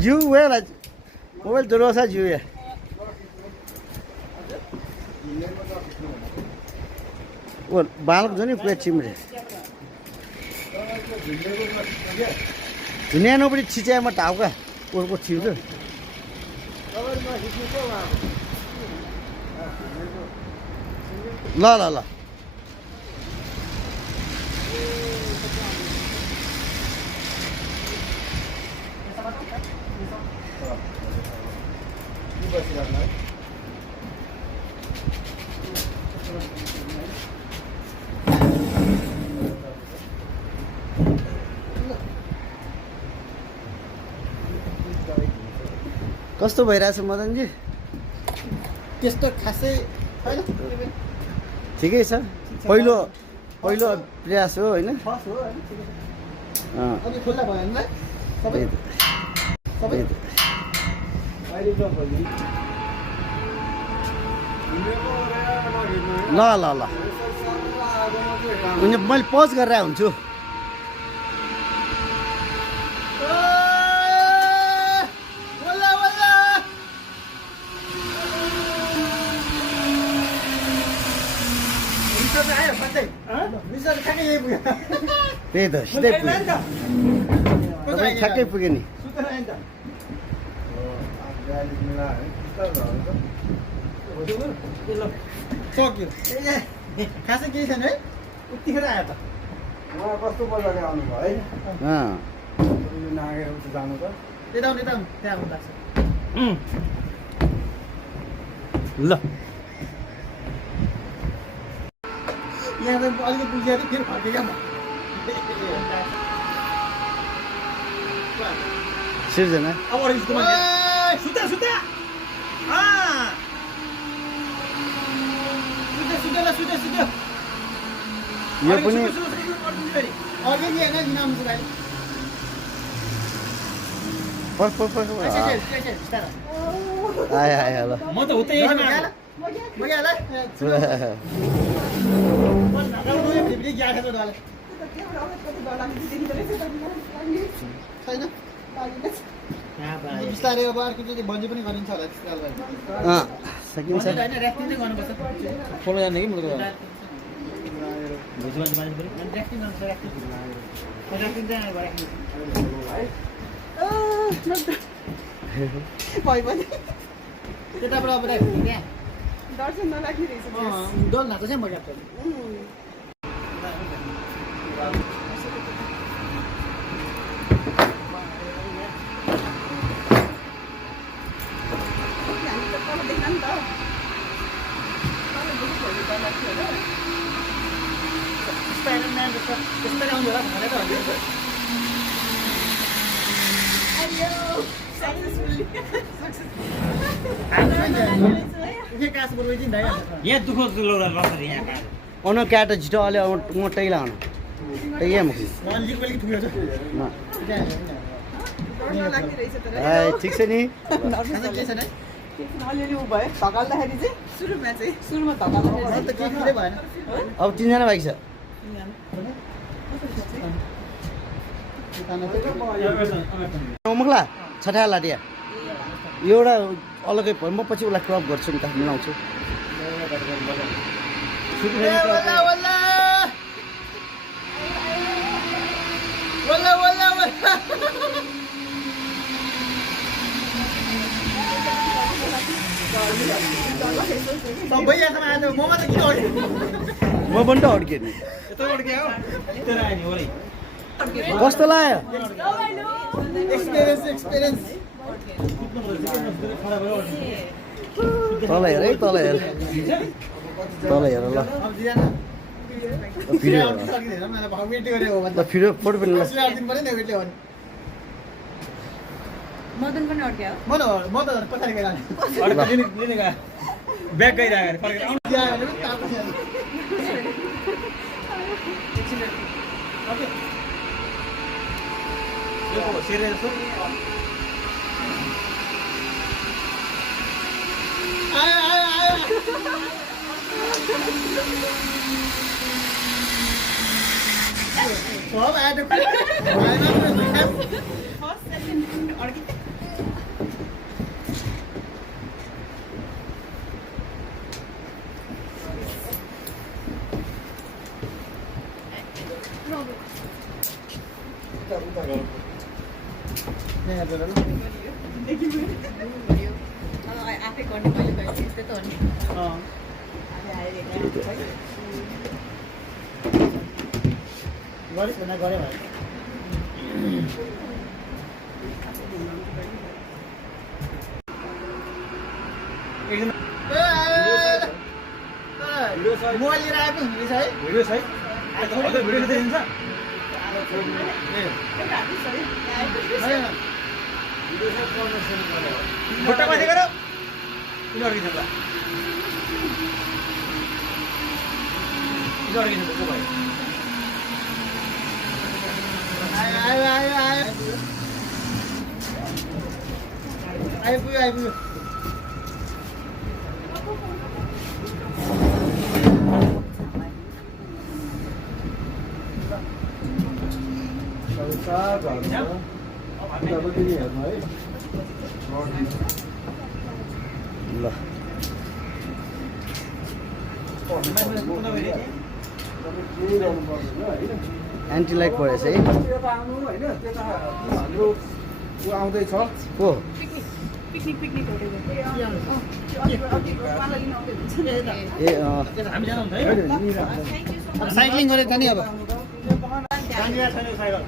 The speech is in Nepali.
You where like mobile duro sa you ya वो बालक जो नि पुरा चिम्रे दुनिया नपरि छिच्यामा टाउका ओरको छिर्छ ल ल ल कस्तो भइरहेछ मदनजी त्यस्तो खासै हैन ठिकै छ पहिलो पहिलो प्रयास हो हैन फस हो हैन ठिकै छ अनि खुल्ला भयो हैन सबै सबै अहिले ल भयो ल ल ल उनी मैले पज गरेर हुन्छु त्यही त सिधै पुग्यो तपाईँ ठ्याक्कै पुग्यो नि सक्यो खासै केही छैन है उतिखेर आयो त कस्तो बजारले आउनु भयो है नागेर जानु त त्यता त्यहाँ आउनु लाग्छ ल यहाँ त अलिकति बुझ्यो अरे फेरि फर्केका म सिर्जना अब अरू यस्तो सुता सुता सुता सुता सुता यो पनि अघि नि होइन नाम्छु गाडी आयो आयो ल म त उतै म फेरि ग्यास छ डरले छैन बिस्तारै अब अर्कोचोटि भन्जी पनि गरिन्छ होला त्यस्तो खालको सकिन्छ होइन ऱ्याफ्टिङ चाहिँ गर्नुपर्छ खोल्न जाने कि मुर्को ऱ्याफ्टिङ गर्नुपर्छ ऱ्याफ्टिङ चाहिँ भयो भने त्यताबाट अब ऱ्याफ्टिङ त्यहाँ दर्शन नलाग्ने रहेछ डर लाग्छ चाहिँ मजा स्पाइडरम्यान जस्तो त्यस्तै आउँछ होला भनेर भनिदिन्छ यहाँ दुःख लौरा लसरी यहाँ ono kata jito ale mo taila ono tayem लिक पनि ठुलो छ नलाग्ने रहेछ तर ai ठीक छ नि खाना के छ नि अलिअलि उ भयो धकाल्दाखेरि चाहिँ सुरुमा धकाल्दाखेरि त केही कुरै भएन अब 3 जना बाँकी छ मुखला छठा लाटिया एउटा अलगै भयो म पछि उसलाई क्रप गर्छु नि त मिलाउँछु सबै यहाँसम्म आएर ममा त किन अड्यो म पनि त अड्के नि यत्रो अड्क्यो यस्तो आयो नि होरै कस्तो लाग्यो एक्सपिरियन्स तल हेर है तल हेर तल हेर ल अब दिएन भिडियो सकिँदैन मलाई भाउ वेट गरे हो ल भिडियो फोटो पनि ल दिन पनि नै वेटले हो नि मदन पनि अड्क्यो म त पछाडि गएर ब्याग गइरहेको फर्केर आउनु सिरियस सब आएर आफै गर्ने कहिले कहिले त्यस्तै त हो नि गरिस् भने गरे भयो मोबाइल लिएर आए पनि हुँदैछ है भिडियो छ है अझै भिडियो दिन्छ खुट्टा माथि गर किन अड्किन्छ त किन अड्किन्छ त को भयो आइपुग्यो ल एन्टी लाइट परेछ है आउँदैछ को पिकनिक ए हामी जानु है साइक्लिङ गरेर जाने अब छैन साइकल